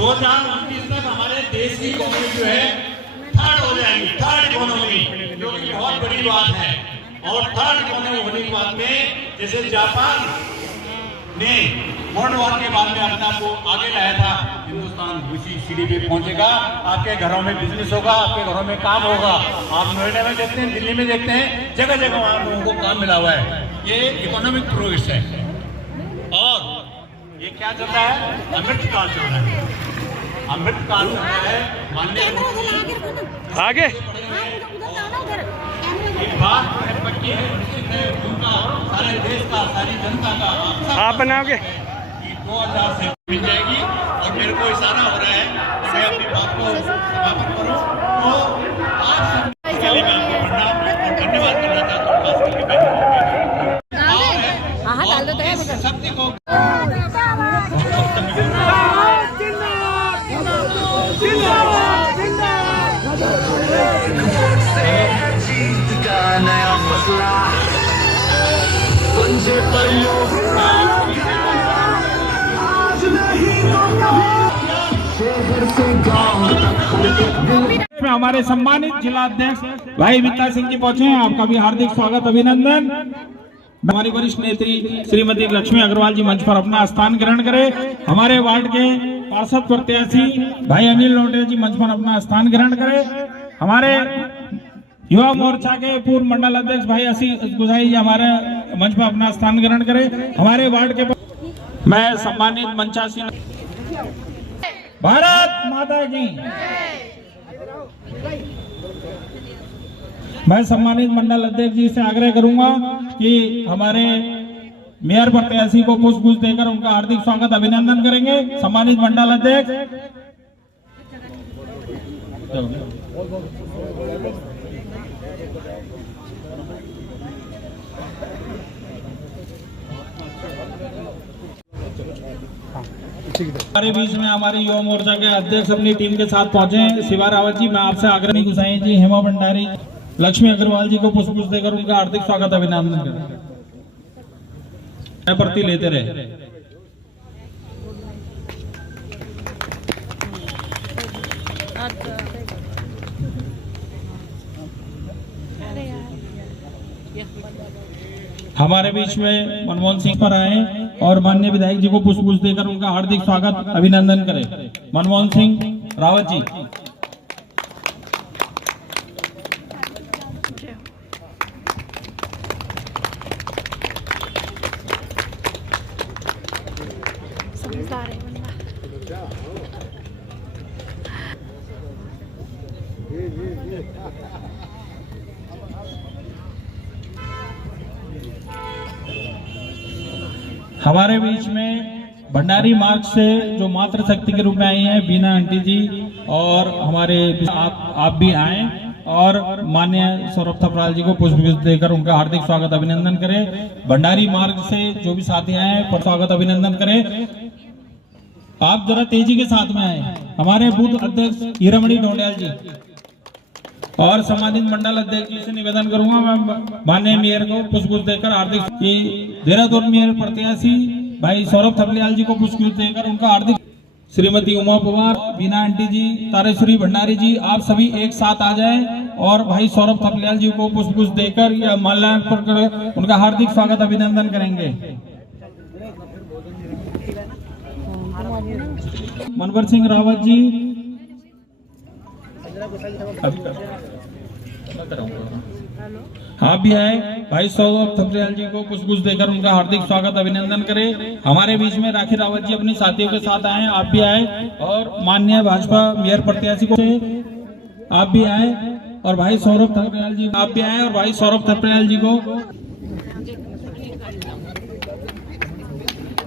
2029 तक हमारे देश की इकोनॉमी जो है थर्ड हो जाएगी, थर्ड इकोनॉमी, जो कि बहुत बड़ी बात है। और थर्ड इकोनॉमी होने के बाद में जैसे जापान ने वर्ल्ड वॉर के बाद में अपने आप को आगे लाया था, हिंदुस्तान उसी सीढ़ी पे पहुंचेगा। आपके घरों में बिजनेस होगा, आपके घरों में काम होगा। आप नोएडा में देखते हैं, दिल्ली में देखते हैं, जगह जगह वहां लोगों को काम मिला हुआ है। ये इकोनॉमिक प्रोग्रेस है। और ये क्या चल रहा है? अमृत काल चल रहा है, अमृत काल चल रहा है। माननीय आगे एक बात है पक्की है, निश्चित है, उनका सारे देश का, सारी जनता का आप बनाओगे 2000 से मिल जाएगी। और मेरे को इशारा हो रहा है कि मैं अपनी बात को समाप्त करूं। तो आप सब के लिए मैं आपको प्रणाम और धन्यवाद करना चाहता हूँ, खास करके सत्य को नया मसला में हमारे सम्मानित जिला अध्यक्ष भाई वित्ता सिंह जी पहुंचे हैं। आपका भी हार्दिक स्वागत, अभिनंदन। हमारी वरिष्ठ नेत्री श्रीमती लक्ष्मी अग्रवाल जी मंच पर अपना स्थान ग्रहण करें। हमारे वार्ड के पार्षद प्रत्याशी भाई अनिल लोटे जी मंच पर अपना स्थान ग्रहण करें। हमारे युवा मोर्चा के पूर्व मंडल अध्यक्ष भाई आशीष गुसाई जी हमारे मंच पर अपना स्थान ग्रहण करें। हमारे वार्ड के मैं सम्मानित मंचासी भारत माता की, मैं सम्मानित मंडल अध्यक्ष जी से आग्रह करूंगा कि हमारे मेयर प्रत्याशी को पुष्प देकर उनका हार्दिक स्वागत, अभिनंदन करेंगे। सम्मानित मंडल अध्यक्ष हमारे बीच में हमारे युवा मोर्चा के अध्यक्ष अपनी टीम के साथ पहुंचे हैं। शिवा रावत जी, मैं आपसे आग्रह गुसाई जी, हेमा भंडारी, लक्ष्मी अग्रवाल जी को पुष्प देकर उनका हार्दिक स्वागत, अभिनंदन करें। प्रति लेते रहे। हमारे बीच में मनमोहन सिंह पर आए और माननीय विधायक जी को पुष्प देकर उनका हार्दिक स्वागत, अभिनंदन करें। मनमोहन सिंह रावत जी। समझदार है बंदा। हमारे बीच में भंडारी मार्ग से जो मातृ शक्ति के रूप में आई हैं बीना आंटी जी, और हमारे आप भी आए और माननीय सौरभ थपराल जी को पुष्प देकर उनका हार्दिक स्वागत, अभिनंदन करें। भंडारी मार्ग से जो भी साथी आए हैं स्वागत, अभिनंदन करें। आप जरा तेजी के साथ में आए। हमारे बूथ अध्यक्ष हीरामणि ढोंडियाल जी और सम्मानित मंडल अध्यक्ष जी से निवेदन करूंगा, मैं माननीय मेयर को पुष्प देकर हार्दिक, देहरादून मेयर प्रत्याशी भाई सौरभ थपलियाल जी को पुष्प देकर उनका हार्दिक, श्रीमती उमा पवार, बीना आंटी जी, तारेश्वरी भंडारी जी, आप सभी एक साथ आ जाएं और भाई सौरभ थपलियाल जी को पुष्प देकर या माल्यार्पण कर उनका हार्दिक स्वागत, अभिनंदन करेंगे। मनवर सिंह रावत जी, आप भी आए। भाई सौरभ थपलियाल जी को पुष्प देकर उनका हार्दिक स्वागत, अभिनंदन करें। हमारे बीच में राखी रावत जी अपनी साथियों के साथ आए, आप भी आए। और माननीय भाजपा मेयर प्रत्याशी को आप भी आए और भाई सौरभ थपलियाल जी आप भी आए और भाई सौरभ थपलियाल जी को।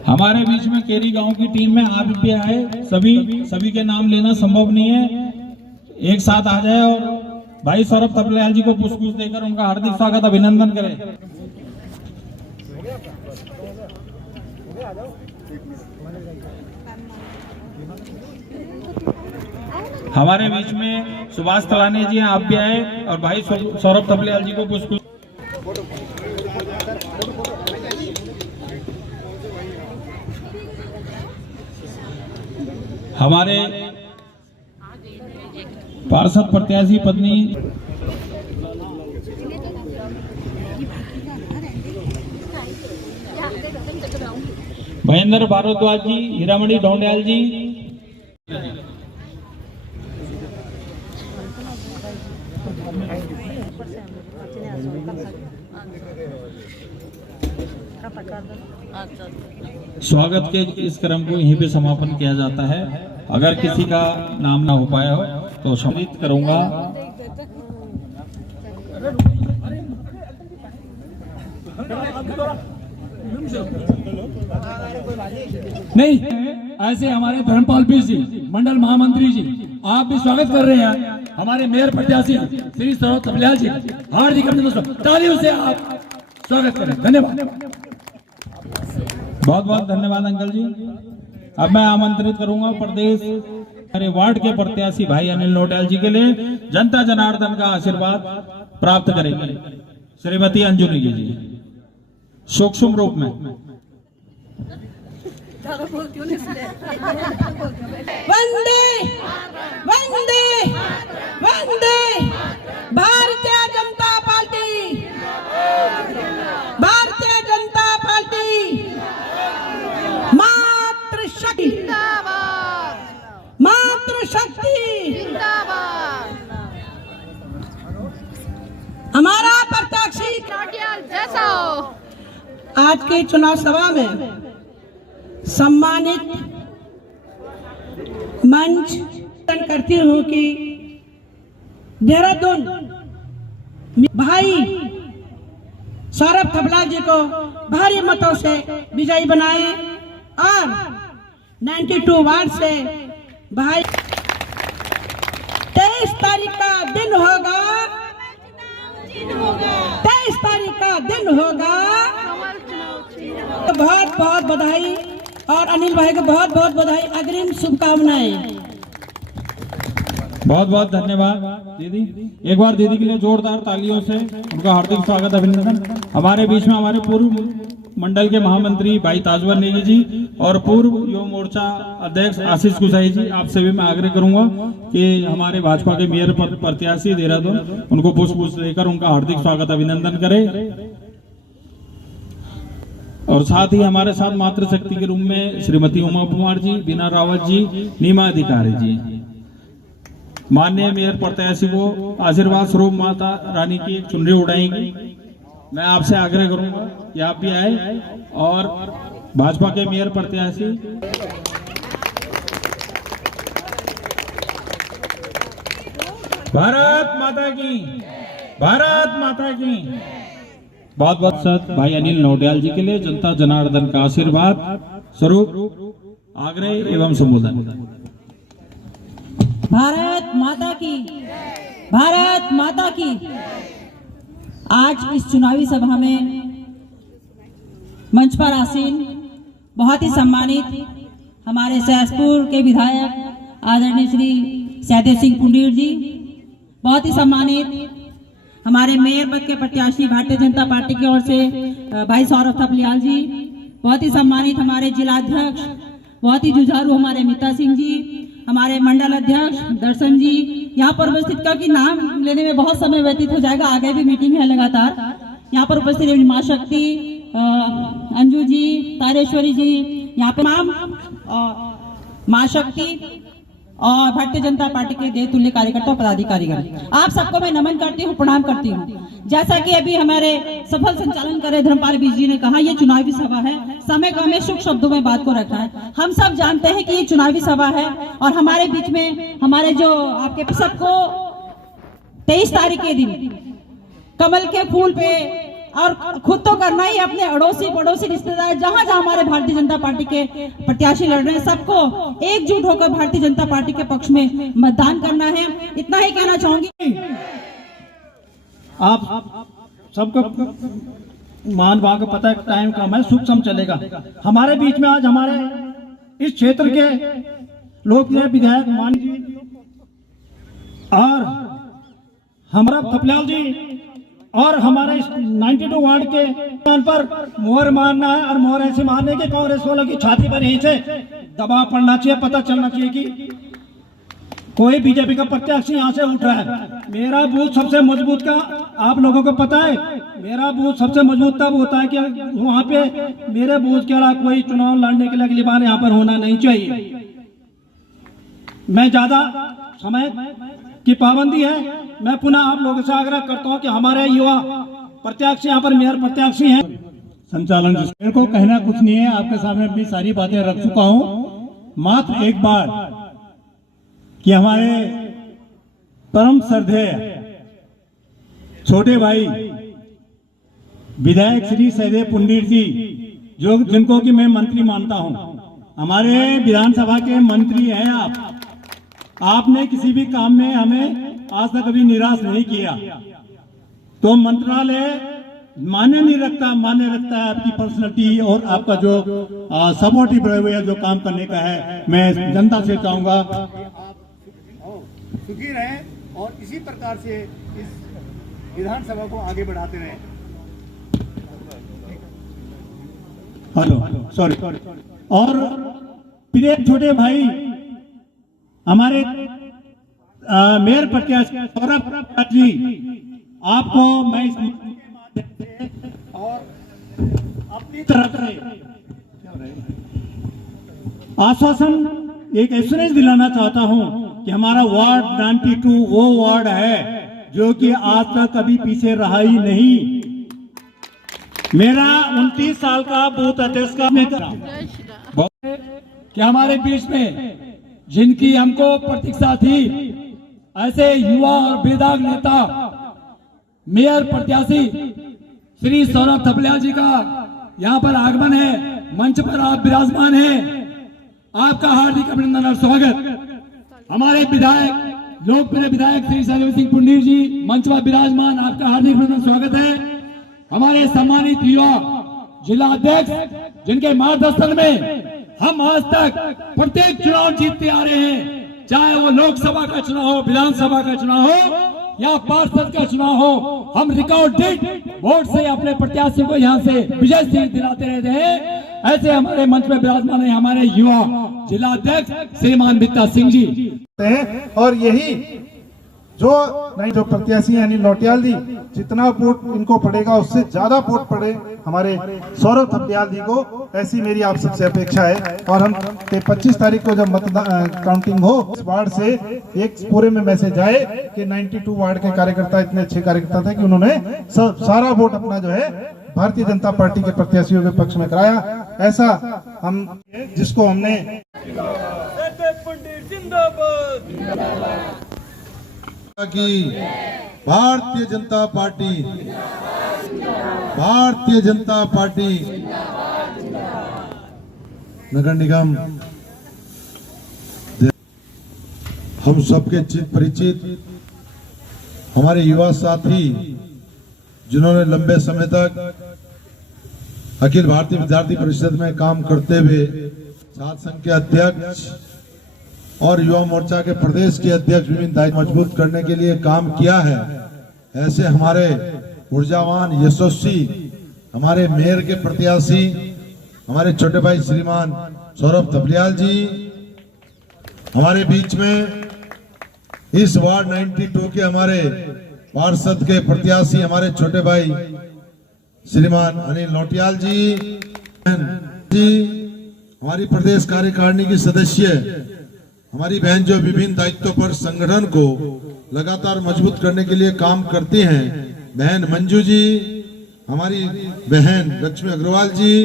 हमारे बीच में केरी गांव की टीम में आप भी आए। सभी के नाम लेना संभव नहीं है, एक साथ आ जाए और भाई सौरभ थपलियाल जी को पुष्प देकर उनका हार्दिक स्वागत, अभिनंदन करें। हमारे बीच में सुभाष तलानी जी आप भी आए और भाई सौरभ थपलियाल जी को पुष्प। हमारे पार्षद प्रत्याशी पत्नी महेंद्र भारद्वाज जी, हीरामणि ढोंडियाल जी, स्वागत के इस क्रम को यहीं पे समापन किया जाता है। अगर किसी का नाम ना हो पाया हो तो सम्मानित करूंगा। नहीं, ऐसे हमारे धर्मपाल पीर जी, मंडल महामंत्री जी, आप भी स्वागत कर रहे हैं। हमारे मेयर प्रत्याशी श्री सौरभ थपलियाल जी, हार्दिक अभिनंदन, तालियों से आप स्वागत करें। धन्यवाद। बहुत बहुत धन्यवाद अंकल जी। अब मैं आमंत्रित करूंगा प्रदेश हमारे वार्ड के प्रत्याशी भाई अनिल नोटियाल जी के लिए जनता जनार्दन का आशीर्वाद प्राप्त करेंगे श्रीमती अंजुनी जी सूक्ष्म रूप में। वंदे वंदे वंदे भारतीय जनता पार्टी, भारतीय जनता पार्टी, मातृशक्ति जिंदाबाद, मातृशक्ति जिंदाबाद। हमारा प्रत्याशी जैसा आज के चुनाव सभा में सम्मानित मंच करती हूँ कि देहरादून भाई सौरभ थपलियाल जी को भारी मतों से विजयी बनाए और 92 वार्ड से भाई 23 तारीख का दिन होगा, 23 तारीख का दिन होगा। बहुत बहुत बधाई और अनिल भाई को बहुत बहुत बधाई, अग्रिम शुभकामनाएं। बहुत बहुत धन्यवाद दीदी। एक बार दीदी के लिए जोरदार तालियों से उनका हार्दिक स्वागत अभिनंदन। हमारे बीच में हमारे पूर्व मंडल के महामंत्री भाई ताजवर नेगी जी और पूर्व युवा मोर्चा अध्यक्ष आशीष कुसाई जी, आपसे भी मैं आग्रह करूंगा कि हमारे भाजपा के मेयर प्रत्याशी देहरादून उनको पुष्प देकर उनका हार्दिक स्वागत अभिनंदन करें। और साथ ही हमारे साथ मातृशक्ति के रूप में श्रीमती उमा कुमार जी, बीना रावत जी, नीमा अधिकारी जी, माननीय मेयर प्रत्याशी को आशीर्वाद स्वरूप माता रानी की एक चुनरी उड़ाएंगी। मैं आपसे आग्रह करूंगा कि आप भी आए और भाजपा के मेयर प्रत्याशी भारत माता की, भारत माता की। बहुत बहुत सत भाई अनिल नोटियाल जी के लिए जनता जनार्दन का आशीर्वाद स्वरूप आग्रह एवं संबोधन। भारत माता की, भारत माता की। आज इस चुनावी सभा में मंच पर आसीन बहुत ही सम्मानित हमारे सहसपुर के विधायक आदरणीय श्री सहदेव सिंह पुंडीर जी, बहुत ही सम्मानित हमारे मेयर पद के प्रत्याशी भारतीय जनता पार्टी की ओर से भाई सौरभ थपलियाल जी, बहुत ही सम्मानित हमारे जिलाध्यक्ष, बहुत ही जुझारू हमारे मिता सिंह जी, हमारे मंडल अध्यक्ष दर्शन जी, यहाँ पर उपस्थित क्योंकि नाम लेने में बहुत समय व्यतीत हो जाएगा, आगे भी मीटिंग है लगातार। यहाँ पर उपस्थित माँ शक्ति, अंजू जी, तारेश्वरी जी, यहाँ पे माँ शक्ति और भारतीय जनता पार्टी के देवतुल्य कार्यकर्ता पदाधिकारीगण, आप सबको मैं नमन करती हूँ, प्रणाम करती हूँ। जैसा कि अभी हमारे सफल संचालन करे धर्मपाल बीज जी ने कहा, ये चुनावी सभा है, समय का हमें सूक्ष्म शब्दों में बात को रखा है। हम सब जानते हैं कि ये चुनावी सभा है और हमारे बीच में हमारे जो आपके सबको 23 तारीख के दिन कमल के फूल पे और खुद तो करना ही, अपने अड़ोसी पड़ोसी रिश्तेदार जहां जहां हमारे भारतीय जनता पार्टी के प्रत्याशी लड़ रहे हैं, सबको एकजुट होकर भारतीय जनता पार्टी के पक्ष में मतदान करना है। इतना ही कहना चाहूंगी। आप सबको मान वहां का पता है, टाइम कम है, सूक्ष्म चलेगा। हमारे बीच में आज हमारे इस क्षेत्र के लोकप्रिय विधायक मान जी और हमारा थपलियाल जी और हमारे 92 वार्ड के पर मोहर मारना है और मोहर ऐसे मारने के कांग्रेस वालों की छाती पर यहीं से दबाव पड़ना चाहिए, पता चलना चाहिए कि कोई बीजेपी का प्रत्याशी यहाँ से उठ रहा है। मेरा बूथ सबसे मजबूत का आप लोगों को पता है, मेरा बूथ सबसे मजबूत तब होता है कि वहाँ पे मेरे बूथ के अलावा कोई चुनाव लड़ने के लिए अगली बार यहाँ पर होना नहीं चाहिए। मैं ज्यादा समय की पाबंदी है, मैं पुनः आप लोगों से आग्रह करता हूँ कि हमारे युवा प्रत्याशी यहाँ पर मेयर प्रत्याशी हैं। संचालन मेरे को कहना कुछ नहीं है, आपके सामने अपनी सारी बातें रख चुका हूँ। मात्र एक बार कि हमारे परम श्रद्धेय छोटे भाई विधायक श्री सहदेव पुंडीर जी, जो जिनको कि मैं मंत्री मानता हूं, हमारे विधानसभा के मंत्री हैं आपने किसी भी काम में हमें आज तक कभी निराश नहीं किया। तो मंत्रालय मान्य रखता है आपकी पर्सनैलिटी और आपका जो सपोर्टिव रहे हुए जो काम करने का है। मैं जनता से चाहूंगा सुखी रहें और इसी प्रकार से इस विधानसभा को आगे बढ़ाते रहें। Hello sorry. और प्रिय छोटे भाई हमारे मेयर प्रत्याशी सौरभ जी, आपको मैं इस और अपनी तरफ से आश्वासन एक एश्योरेंस दिलाना चाहता हूं कि हमारा वार्ड 92 वो वार्ड है जो कि आज तक कभी पीछे रहा ही नहीं। मेरा 29 साल का बूथ अध्यक्ष का कि हमारे बीच में जिनकी हमको प्रतीक्षा थी, ऐसे युवा और बेदाग नेता मेयर प्रत्याशी श्री सौरभ थपलियाल जी का यहाँ पर आगमन है। मंच पर आप विराजमान हैं, आपका हार्दिक अभिनंदन और स्वागत। हमारे विधायक लोकप्रिय विधायक श्री सहदेव सिंह पुंडीर जी मंच पर विराजमान, आपका हार्दिक अभिनंदन स्वागत है। हमारे सम्मानित युवा जिला अध्यक्ष जिनके मार्गदर्शन में हम आज तक प्रत्येक चुनाव जीतते आ रहे हैं, चाहे वो लोकसभा का चुनाव हो, विधानसभा का चुनाव हो या पार्षद का चुनाव हो, हम रिकॉर्डेड वोट से अपने प्रत्याशियों को यहाँ से विजय सिंह दिलाते रहते हैं। ऐसे हमारे मंच में विराजमान है हमारे युवा जिला अध्यक्ष श्रीमान बित्ता सिंह जी। और यही जो प्रत्याशी यानी लोटियाल जी, जितना वोट इनको पड़ेगा उससे ज्यादा वोट पड़े हमारे सौरभ थपलियाल जी को, ऐसी मेरी आप सबसे अपेक्षा है। और हम 25 तारीख को जब मतदान काउंटिंग हो, इस वार्ड से एक पूरे में मैसेज आए कि 92 वार्ड के कार्यकर्ता इतने अच्छे कार्यकर्ता थे कि उन्होंने सारा वोट अपना जो है भारतीय जनता पार्टी के प्रत्याशियों के पक्ष में कराया। ऐसा हम जिसको हमने की भारतीय जनता पार्टी नगर निगम हम सबके चित परिचित हमारे युवा साथी जिन्होंने लंबे समय तक अखिल भारतीय विद्यार्थी परिषद में काम करते हुए छात्र संघ के अध्यक्ष और युवा मोर्चा के प्रदेश के अध्यक्ष विभिन्न दायित्व मजबूत करने के लिए काम किया है, ऐसे हमारे ऊर्जावान यशस्वी हमारे मेयर के प्रत्याशी हमारे छोटे भाई श्रीमान सौरभ थपलियाल जी हमारे बीच में इस वार्ड 92 के हमारे पार्षद के प्रत्याशी हमारे छोटे भाई श्रीमान अनिल लोटियाल जी हमारी प्रदेश कार्यकारिणी की सदस्य हमारी बहन जो विभिन्न दायित्वों पर संगठन को लगातार मजबूत करने के लिए काम करती हैं, बहन मंजू जी, हमारी बहन लक्ष्मी अग्रवाल जी,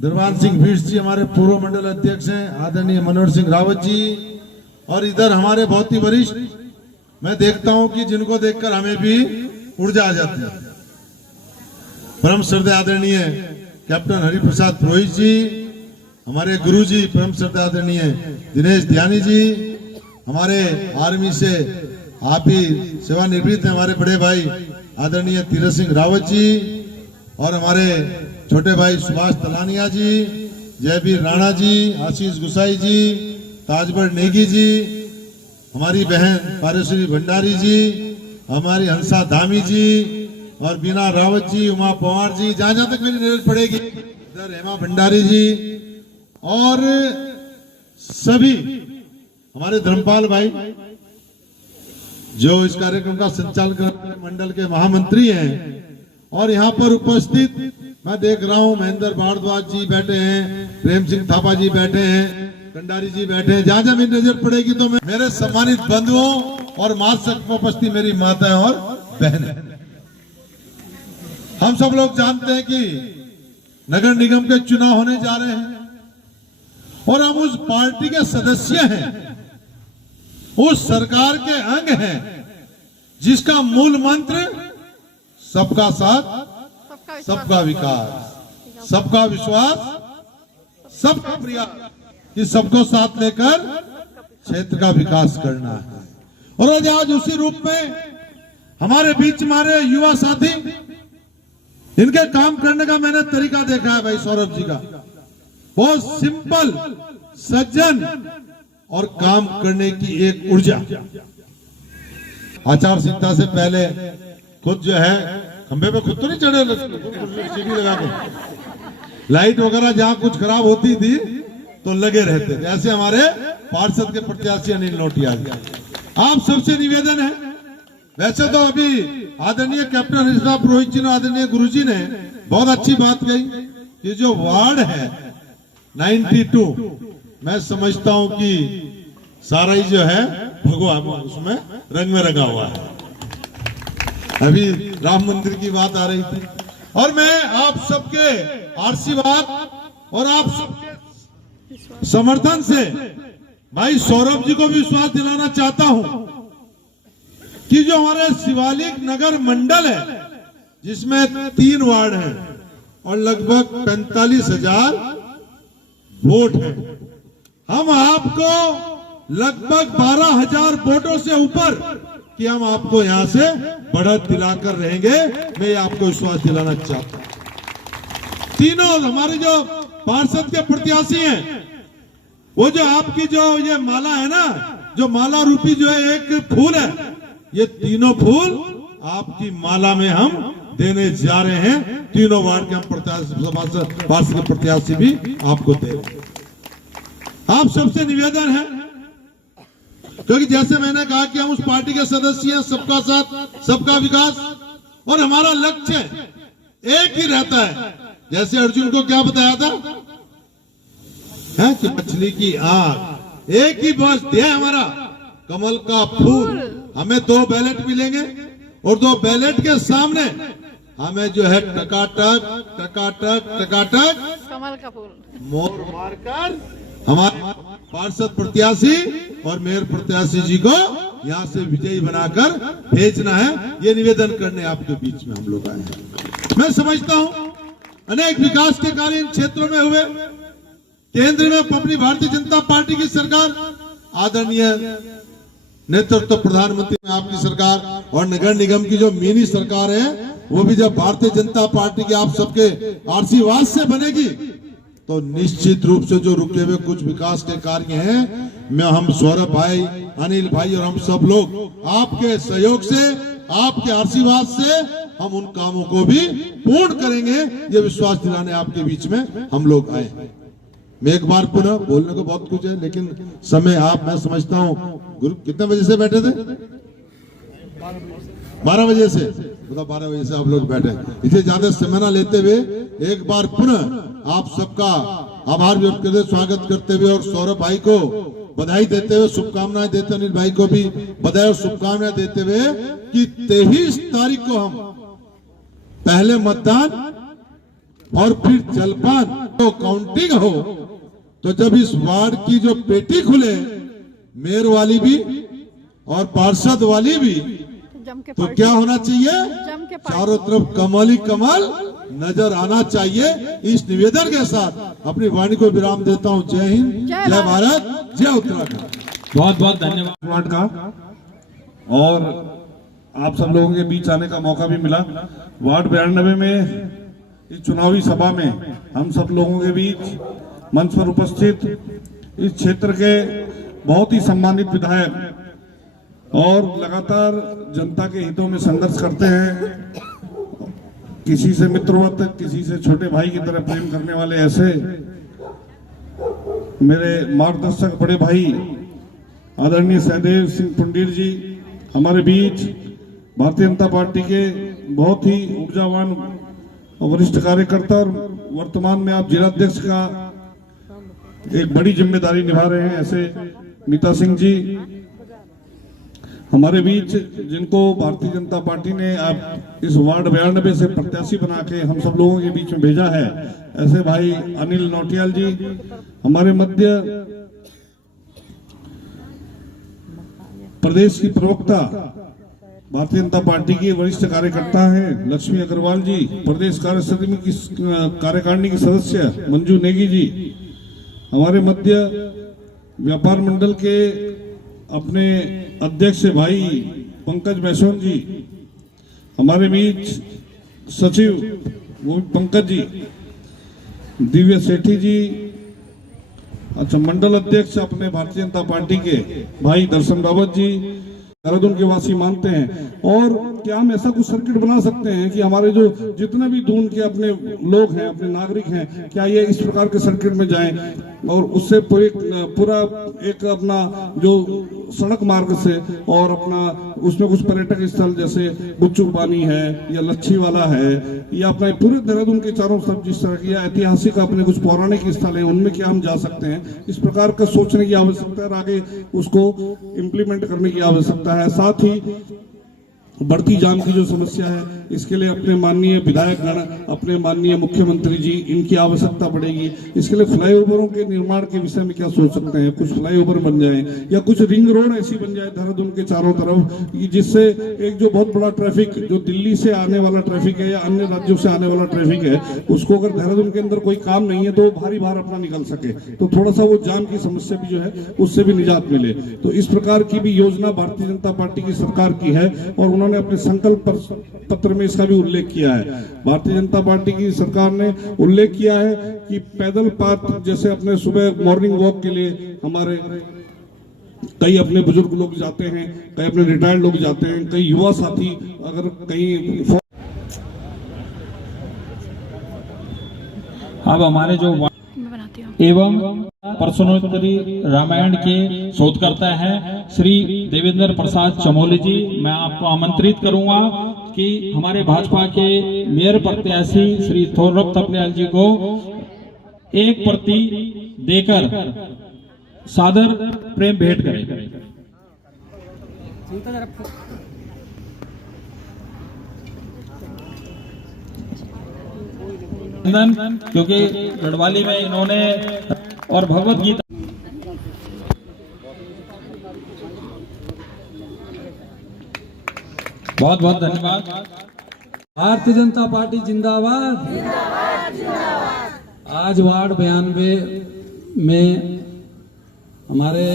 दरबान सिंह भीष जी हमारे पूर्व मंडल अध्यक्ष हैं, आदरणीय मनोहर सिंह रावत जी, और इधर हमारे बहुत ही वरिष्ठ, मैं देखता हूं कि जिनको देखकर हमें भी ऊर्जा आ जाती है, परम श्रद्धेय आदरणीय कैप्टन हरिप्रसाद पुरोहित जी, हमारे गुरुजी परम श्रद्धेय आदरणीय दिनेश ध्यानी जी, हमारे आर्मी से आप ही सेवानिवृत्त हैं हमारे बड़े भाई आदरणीय तीरथ सिंह रावत जी, और हमारे छोटे भाई सुभाष तलानिया जी, जयवीर राणा जी, आशीष गुसाई जी, ताजबर नेगी जी, हमारी बहन पारेश्वरी भंडारी जी, हमारी हंसा धामी जी, और बीना रावत जी, उमा पवार जी, जहां जहां तक मेरी नजर पड़ेगी इधर हेमा भंडारी जी, और सभी हमारे धर्मपाल भाई जो इस कार्यक्रम का संचालन करने मंडल के महामंत्री हैं, और यहाँ पर उपस्थित मैं देख रहा हूँ महेंद्र भारद्वाज जी बैठे हैं, प्रेम सिंह थापा जी बैठे हैं, कंडारी जी बैठे हैं। जहां जहां मेरी नजर पड़ेगी तो मेरे सम्मानित बंधुओं और मार्ग में उपस्थित मेरी माताएं और बहनें, हम सब लोग जानते हैं कि नगर निगम के चुनाव होने जा रहे हैं और हम उस पार्टी के सदस्य हैं, उस सरकार के अंग हैं जिसका मूल मंत्र सबका साथ, सबका विकास, सबका विश्वास, सबका प्रयास, कि सबको साथ लेकर क्षेत्र का विकास करना है। और आज उसी रूप में हमारे बीच हमारे युवा साथी, इनके काम करने का मैंने तरीका देखा है भाई सौरभ जी का, बहुत सिंपल, सज्जन और काम करने की एक ऊर्जा। आचार संहिता से पहले खुद जो है खंबे पे खुद तो नहीं चढ़े, सीढ़ी लगा के लाइट वगैरह जहां कुछ खराब होती थी तो लगे रहते थे। ऐसे हमारे पार्षद के प्रत्याशी अनिल नोटियाल, आप सबसे निवेदन है, वैसे तो अभी आदरणीय कैप्टन हरीश पुरोहित जी ने, आदरणीय गुरुजी ने बहुत अच्छी बात कही कि जो वार्ड है 92, मैं समझता हूं कि सारा ही जो है भगवान उसमें रंग में रंगा हुआ है। अभी राम मंदिर की बात आ रही थी और मैं आप सबके आशीर्वाद और आप सबके समर्थन से भाई सौरभ जी को भी विश्वास दिलाना चाहता हूं कि जो हमारे शिवालिक नगर मंडल है जिसमें 3 वार्ड हैं और लगभग 45,000 वोट हैं, हम आपको लगभग 12,000 वोटों से ऊपर कि हम आपको यहां से बढ़त दिलाकर रहेंगे, मैं आपको विश्वास दिलाना चाहता हूं। तीनों हमारे जो पार्षद के प्रत्याशी हैं, वो जो आपकी जो ये माला है ना, जो माला रूपी जो है एक फूल है, ये तीनों फूल आपकी माला में हम देने जा रहे हैं। तीनों वार्ड के हम पार्षद के प्रत्याशी भी आपको दे रहे हैं। आप सबसे निवेदन है, क्योंकि जैसे मैंने कहा कि हम उस पार्टी के सदस्य हैं, सबका साथ, सबका विकास, और हमारा लक्ष्य एक ही रहता है। जैसे अर्जुन को क्या बताया था है कि मछली की आंख, एक ही बस ध्येय हमारा कमल का फूल। हमें 2 बैलेट मिलेंगे और 2 बैलेट के सामने हमें जो है टकाटक टकाटक टकाटक कमल का फूल मोर मारकर हमारे पार्षद प्रत्याशी और मेयर प्रत्याशी जी को यहाँ से विजयी बनाकर भेजना है। ये निवेदन करने आपके बीच में हम लोग आए हैं। मैं समझता हूँ अनेक विकास के कार्य इन क्षेत्रों में हुए। केंद्र में अपनी भारतीय जनता पार्टी की सरकार, आदरणीय नेतृत्व प्रधानमंत्री में आपकी सरकार, और नगर निगम की जो मिनी सरकार है वो भी जब भारतीय जनता पार्टी के आप सबके आशीर्वाद से बनेगी तो निश्चित रूप से जो रुके हुए कुछ विकास के कार्य हैं, मैं हम सौरभ भाई, अनिल भाई और हम सब लोग आपके सहयोग से, आपके आशीर्वाद से हम उन कामों को भी पूर्ण करेंगे। ये विश्वास दिलाने आपके बीच में हम लोग आए। मैं एक बार पुनः, बोलने को बहुत कुछ है लेकिन समय आप, मैं समझता हूँ गुरु कितने बजे से बैठे थे? 12 बजे से, मतलब 12 बजे से आप लोग बैठे। इसे ज्यादा समय न लेते हुए एक बार पुनः आप सबका आभार व्यक्त करते, स्वागत करते हुए और सौरभ भाई को बधाई देते हुए, शुभकामनाएं देते, अनिल भाई को भी बधाई और शुभकामनाएं देते हुए कि 23 तारीख को हम पहले मतदान और फिर जलपान तो काउंटिंग हो, तो जब इस वार्ड की जो पेटी खुले, मेयर वाली भी और पार्षद वाली भी, तो क्या होना चाहिए? चारों तरफ कमल ही कमल नजर आना चाहिए। इस निवेदन के साथ अपनी वाणी को विराम देता हूं। जय हिंद, जय भारत, जय उत्तराखंड। बहुत बहुत धन्यवाद वार्ड का, और आप सब लोगों के बीच आने का मौका भी मिला। वार्ड 92 में इस चुनावी सभा में हम सब लोगों के बीच मंच पर उपस्थित इस क्षेत्र के बहुत ही सम्मानित विधायक और लगातार जनता के हितों में संघर्ष करते हैं, किसी से मित्रवत, किसी से छोटे भाई की तरह प्रेम करने वाले ऐसे मेरे मार्गदर्शक बड़े भाई आदरणीय सहदेव सिंह पुंडीर जी हमारे बीच, भारतीय जनता पार्टी के बहुत ही ऊर्जावान और वरिष्ठ कार्यकर्ता, और वर्तमान में आप जिलाध्यक्ष का एक बड़ी जिम्मेदारी निभा रहे हैं ऐसे मीता सिंह जी हमारे बीच, जिनको भारतीय जनता पार्टी ने आप इस वार्ड 92 से प्रत्याशी बना के हम सब लोगों के बीच में भेजा है, ऐसे भाई अनिल नौटियाल जी हमारे मध्य, प्रदेश की प्रवक्ता भारतीय जनता पार्टी की वरिष्ठ कार्यकर्ता हैं लक्ष्मी अग्रवाल जी, प्रदेश कार्यकारिणी की सदस्य मंजू नेगी जी, हमारे मध्य व्यापार मंडल के अपने अध्यक्ष भाई पंकज मैसोन जी, हमारे बीच सचिव वो पंकज जी, दिव्य सेठी जी, अच्छा मंडल अध्यक्ष अपने भारतीय जनता पार्टी के भाई दर्शन रावत जी, देहरादून के वासी मानते हैं। और क्या हम ऐसा कुछ सर्किट बना सकते हैं कि हमारे जो जितने भी दून के अपने लोग हैं, अपने नागरिक हैं, क्या ये इस प्रकार के सर्किट में जाएं और उससे पूरा एक अपना जो सड़क मार्ग से और अपना उसमें कुछ पर्यटक स्थल जैसे गुच्चू पानी है या लच्छी वाला है या अपने पूरे देहरादून के चारों तरफ जिस तरह की ऐतिहासिक अपने कुछ पौराणिक स्थल हैं उनमें क्या हम जा सकते हैं, इस प्रकार का सोचने की आवश्यकता है और आगे उसको इम्प्लीमेंट करने की आवश्यकता है। साथ ही बढ़ती जाम की जो समस्या है इसके लिए अपने माननीय विधायकगण, अपने माननीय मुख्यमंत्री जी, इनकी आवश्यकता पड़ेगी। इसके लिए फ्लाईओवरों के निर्माण के विषय में क्या सोच सकते हैं, कुछ फ्लाईओवर बन जाए या कुछ रिंग रोड ऐसी बन जाए देहरादून के चारों तरफ, जिससे एक जो बहुत बड़ा ट्रैफिक जो दिल्ली से आने वाला ट्रैफिक है या अन्य राज्यों से आने वाला ट्रैफिक है, उसको अगर देहरादून के अंदर कोई काम नहीं है तो भारी भार अपना निकल सके, तो थोड़ा सा वो जाम की समस्या भी जो है उससे भी निजात मिले। तो इस प्रकार की भी योजना भारतीय जनता पार्टी की सरकार की है और उन्होंने अपने संकल्प पत्र में इसका भी उल्लेख किया है। भारतीय जनता पार्टी की सरकार ने उल्लेख किया है कि पैदल पाथ जैसे अपने सुबह मॉर्निंग वॉक के लिए हमारे कई अपने बुजुर्ग लोग जाते हैं, कई अपने रिटायर्ड लोग जाते हैं, कई युवा साथी अगर कहीं अब हमारे जो एवं प्रश्नोत्तरी रामायण के शोधकर्ता हैं श्री देवेंद्र प्रसाद चमोली जी, मैं आपको आमंत्रित करूंगा कि हमारे भाजपा के मेयर प्रत्याशी श्री थोरब थपलियाल जी को एक प्रति देकर सादर प्रेम भेंट करें। क्योंकि गढ़वाली में इन्होंने और भगवत गीता बहुत बहुत धन्यवाद। भारतीय जनता पार्टी जिंदाबाद। आज वार्ड 92 में हमारे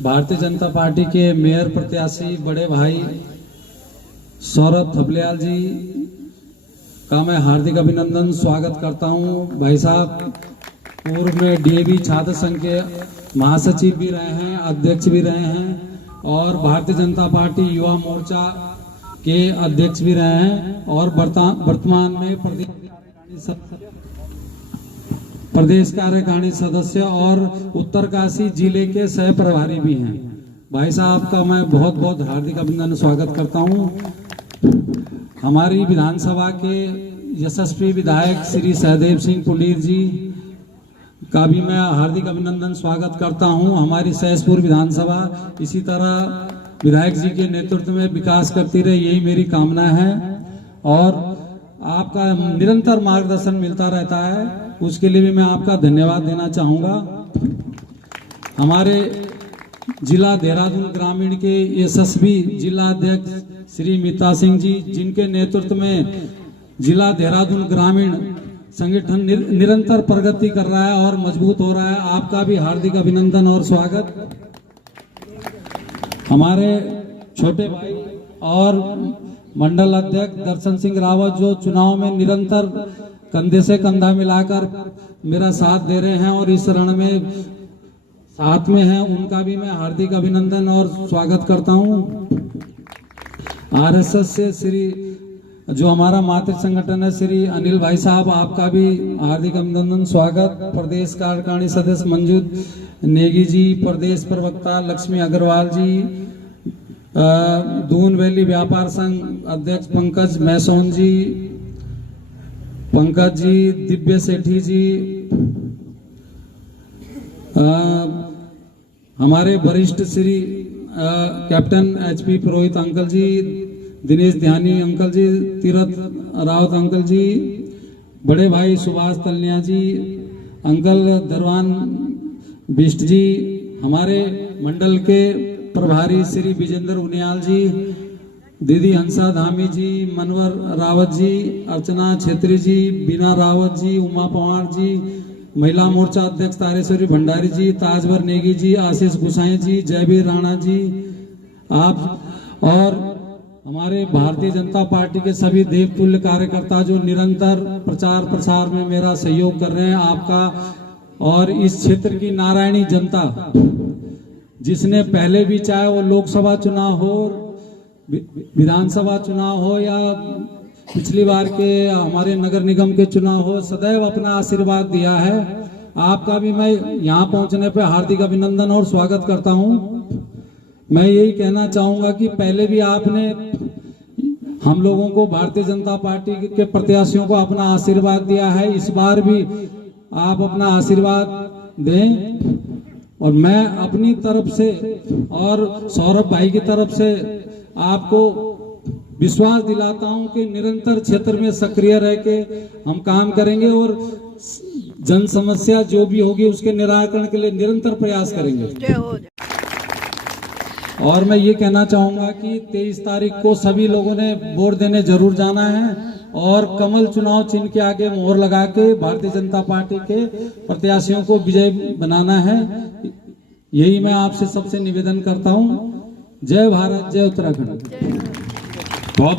भारतीय जनता पार्टी के मेयर प्रत्याशी बड़े भाई सौरभ थपलियाल जी का मैं हार्दिक अभिनंदन स्वागत करता हूं। भाई साहब पूर्व में डीएवी छात्र संघ के महासचिव भी रहे हैं, अध्यक्ष भी रहे हैं और भारतीय जनता पार्टी युवा मोर्चा के अध्यक्ष भी रहे हैं और वर्तमान में प्रदेश कार्यकारिणी सदस्य और उत्तरकाशी जिले के सह प्रभारी भी हैं। भाई साहब का मैं बहुत बहुत हार्दिक अभिनंदन स्वागत करता हूं। हमारी विधानसभा के यशस्वी विधायक श्री सहदेव सिंह पुंडीर जी का भी मैं हार्दिक अभिनंदन स्वागत करता हूं। हमारी सहसपुर विधानसभा इसी तरह विधायक जी के नेतृत्व में विकास करती रहे, यही मेरी कामना है और आपका निरंतर मार्गदर्शन मिलता रहता है, उसके लिए भी मैं आपका धन्यवाद देना चाहूँगा। हमारे जिला देहरादून ग्रामीण के यशस्वी जिला अध्यक्ष श्री मीता सिंह जी, जिनके नेतृत्व में जिला देहरादून ग्रामीण संगठन निरंतर प्रगति कर रहा है और मजबूत हो रहा है, आपका भी हार्दिक अभिनंदन और स्वागत। हमारे छोटे भाई और मंडल अध्यक्ष दर्शन सिंह रावत जो चुनाव में निरंतर कंधे से कंधा मिलाकर मेरा साथ दे रहे हैं और इस रण में साथ में हैं, उनका भी मैं हार्दिक अभिनंदन और स्वागत करता हूं। आरएसएस से श्री जो हमारा मातृ संगठन है श्री अनिल भाई साहब, आपका भी हार्दिक अभिनंदन स्वागत। प्रदेश कार्यकारिणी सदस्य मंजू नेगी जी, प्रदेश प्रवक्ता लक्ष्मी अग्रवाल जी, दून वैली व्यापार संघ अध्यक्ष पंकज मैसोन जी, पंकज जी, दिव्य सेठी जी, हमारे वरिष्ठ श्री कैप्टन HP पुरोहित अंकल जी, दिनेश ध्यानी अंकल जी, तीरथ रावत अंकल जी, बड़े भाई सुभाष तलनिया जी, अंकल दरवान बिष्ट जी, हमारे मंडल के प्रभारी श्री विजेंद्र उनियाल जी, दीदी हंसा धामी जी, मनवर रावत जी, अर्चना छेत्री जी, बीना रावत जी, उमा पवार जी, महिला मोर्चा अध्यक्ष तारेश्वरी भंडारी जी, ताजवर नेगी जी, आशीष गुसाई जी, जयवीर राणा जी, आप और हमारे भारतीय जनता पार्टी के सभी देवतुल्य कार्यकर्ता जो निरंतर प्रचार प्रसार में मेरा सहयोग कर रहे हैं, आपका और इस क्षेत्र की नारायणी जनता, जिसने पहले भी चाहे वो लोकसभा चुनाव हो, विधानसभा चुनाव हो या पिछली बार के हमारे नगर निगम के चुनाव हो, सदैव अपना आशीर्वाद दिया है। आपका भी मैं यहाँ पहुंचने पे हार्दिक अभिनंदन और स्वागत करता हूँ। मैं यही कहना चाहूंगा कि पहले भी आपने हम लोगों को, भारतीय जनता पार्टी के प्रत्याशियों को अपना आशीर्वाद दिया है, इस बार भी आप अपना आशीर्वाद दें। और मैं अपनी तरफ से और सौरभ भाई की तरफ से आपको विश्वास दिलाता हूं कि निरंतर क्षेत्र में सक्रिय रह के हम काम करेंगे और जन समस्या जो भी होगी उसके निराकरण के लिए निरंतर प्रयास करेंगे। और मैं ये कहना चाहूंगा कि 23 तारीख को सभी लोगों ने वोट देने जरूर जाना है और कमल चुनाव चिन्ह के आगे मोहर लगा के भारतीय जनता पार्टी के प्रत्याशियों को विजय बनाना है। यही मैं आपसे सबसे निवेदन करता हूं। जय भारत, जय उत्तराखंड। बहुत